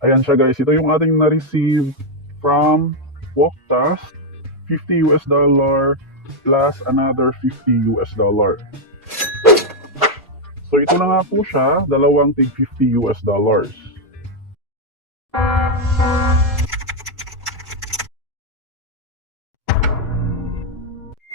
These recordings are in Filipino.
Ayan siya guys, ito yung ating na-receive from Walktast, $50 plus another $50. So ito na nga po siya, dalawang tig $50.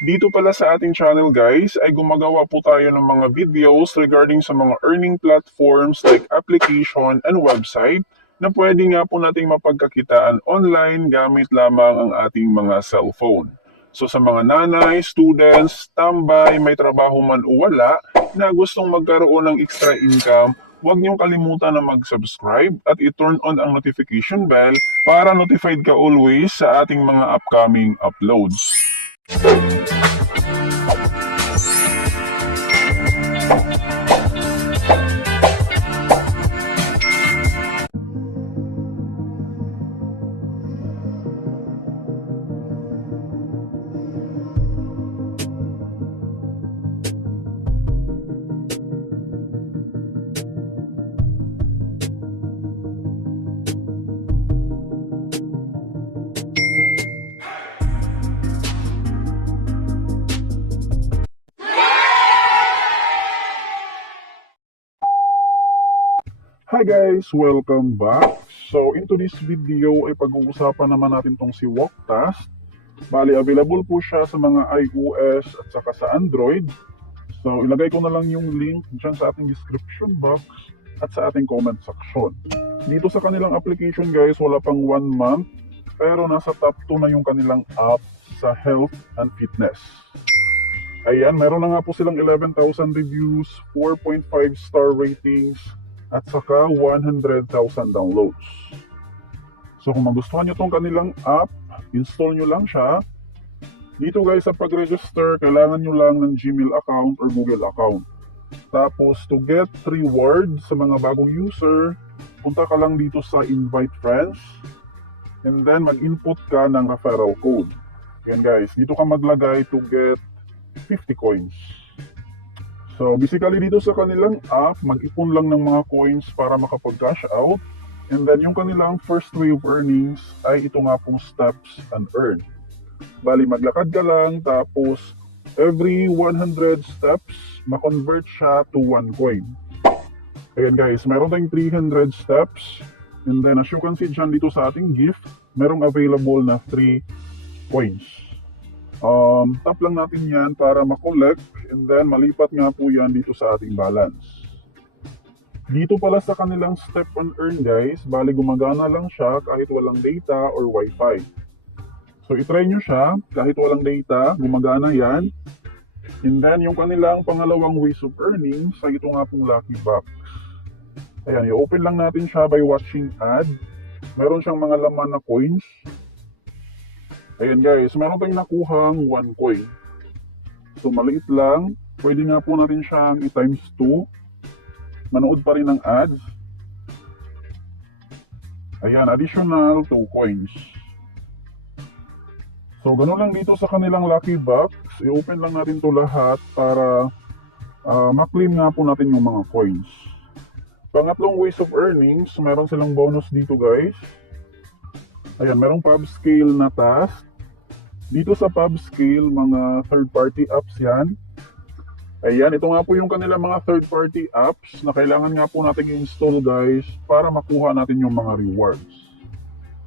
Dito pala sa ating channel guys ay gumagawa po tayo ng mga videos regarding sa mga earning platforms like application and website na pwede nga po nating mapagkakitaan online gamit lamang ang ating mga cellphone. So sa mga nanay, students, tambay, may trabaho man o wala na gustong magkaroon ng extra income, huwag niyong kalimutan na mag-subscribe at i-turn on ang notification bell para notified ka always sa ating mga upcoming uploads. Hi guys! Welcome back! So into this video ay pag-uusapan naman natin tong si Walktast. Bali, available po siya sa mga iOS at saka sa Android. So ilagay ko na lang yung link dyan sa ating description box at sa ating comment section. Dito sa kanilang application guys, wala pang 1 month pero nasa top 2 na yung kanilang app sa health and fitness. Ayan, meron na nga po silang 11,000 reviews, 4.5 star ratings, at saka 100,000 downloads. So kung magustuhan nyo tong kanilang app, install nyo lang siya. Dito guys, sa pag-register, kailangan nyo lang ng Gmail account or Google account. Tapos to get reward sa mga bagong user, punta ka lang dito sa invite friends and then mag-input ka ng referral code. Yan guys, dito ka maglagay to get 50 coins. So basically dito sa kanilang app, mag-ipon lang ng mga coins para makapag-cash out. And then yung kanilang first way of earnings ay ito nga pong steps and earn. Bali maglakad ka lang tapos every 100 steps, ma-convert siya to 1 coin. Ayan guys, meron tayong 300 steps. And then as you can see dyan dito sa ating gift, merong available na 3 coins. Tap lang natin yan para makollect and then malipat nga po yan dito sa ating balance. Dito pala sa kanilang step and earn guys, bali gumagana lang siya kahit walang data or wifi. So itry nyo siya kahit walang data, gumagana yan. And then yung kanilang pangalawang ways of earning sa ito nga pong Lucky Box. Ayan, i-open lang natin siya by watching ad. Meron siyang mga laman na coins. Ayan guys, meron tayong nakuhang 1 coin. So maliit lang, pwede nga po natin siyang i-times 2. Manood pa rin ng ads. Ayan, additional 2 coins. So ganun lang dito sa kanilang Lucky Box. I-open lang natin to lahat para ma-claim nga po natin yung mga coins. Pangatlong ways of earnings, meron silang bonus dito guys. Ayan, merong PubScale na task. Dito sa PubScale, mga third-party apps yan. Ayan, ito nga po yung kanilang mga third-party apps na kailangan nga po natin i-install guys para makuha natin yung mga rewards.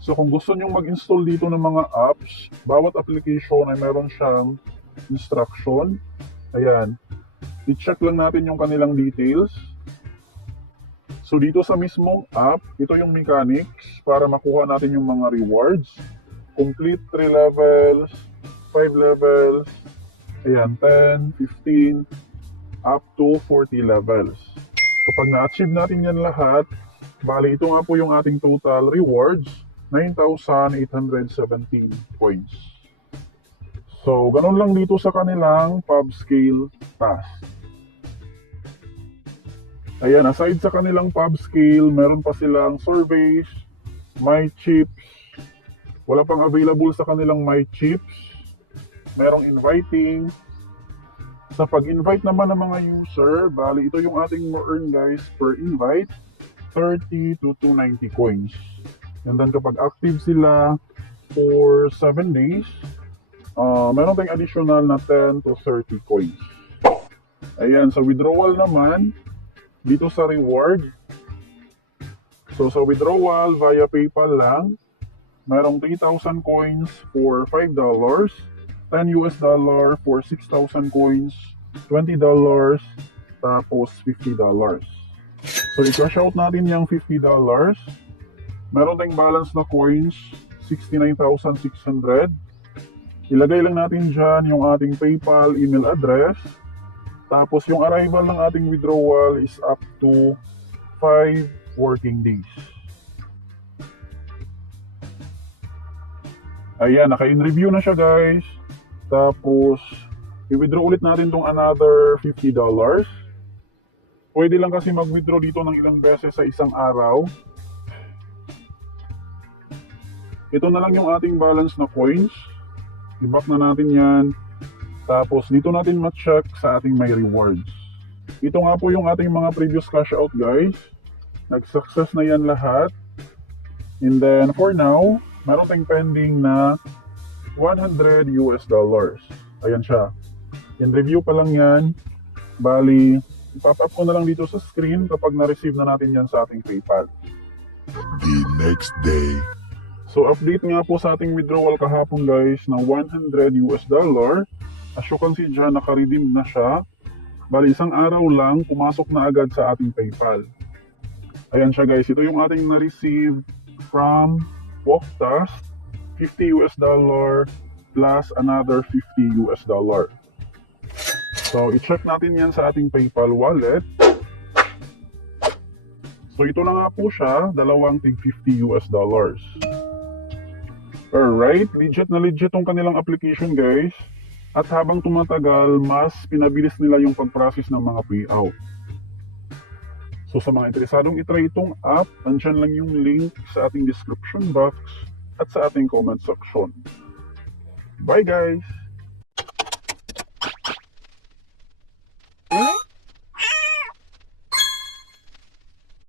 So kung gusto nyo mag-install dito ng mga apps, bawat application ay meron siyang instruction. Ayan, i-check lang natin yung kanilang details. So dito sa mismong app, ito yung mechanics para makuha natin yung mga rewards. Complete 3 levels, 5 levels, ayan, 10, 15, up to 40 levels. Kapag na-achieve natin yan lahat, bali ito nga po yung ating total rewards, 9,817 coins. So, ganun lang dito sa kanilang PubScale task. Ayan, aside sa kanilang PubScale, meron pa silang surveys, My Chips. Wala pang available sa kanilang My Chips. Merong inviting. Sa pag-invite naman ng mga user, bali ito yung ating ma-earn guys per invite. 230 to 290 coins. And then kapag active sila for 7 days, meron tayong additional na 10 to 30 coins. Ayan, sa withdrawal naman, dito sa reward, so sa withdrawal via PayPal lang, merong 3,000 coins for $5, $10 for 6,000 coins, $20, tapos $50. So i-cash out natin yung $50. Meron tayong balance na coins, 69,600. Ilagay lang natin dyan yung ating PayPal email address. Tapos yung arrival ng ating withdrawal is up to 5 working days. Ayan, naka-in-review na siya guys. Tapos, i-withdraw ulit natin tong another $50. Pwede lang kasi mag-withdraw dito ng ilang beses sa isang araw. Ito na lang yung ating balance na coins. I-back na natin yan. Tapos, dito natin ma-check sa ating my rewards. Ito nga po yung ating mga previous cash out guys. Nag-success na yan lahat. And then, for now, meron tayong pending na $100. Ayan siya. In review pa lang yan. Bali, pop up ko na lang dito sa screen kapag na-receive na natin yan sa ating PayPal. The next day. So, update nga po sa ating withdrawal kahapon guys na $100. As you can see dyan, naka-redeem na siya. Bali, isang araw lang, pumasok na agad sa ating PayPal. Ayan siya guys. Ito yung ating na-receive from Walktas, $50 plus another $50. So, i-check natin yan sa ating PayPal wallet. So, ito na nga po siya, dalawang tig $50. Alright, legit na legit tong kanilang application guys. At habang tumatagal, mas pinabilis nila yung pag-process ng mga payout. So sa mga interesadong itry itong app, andyan lang yung link sa ating description box at sa ating comment section. Bye guys!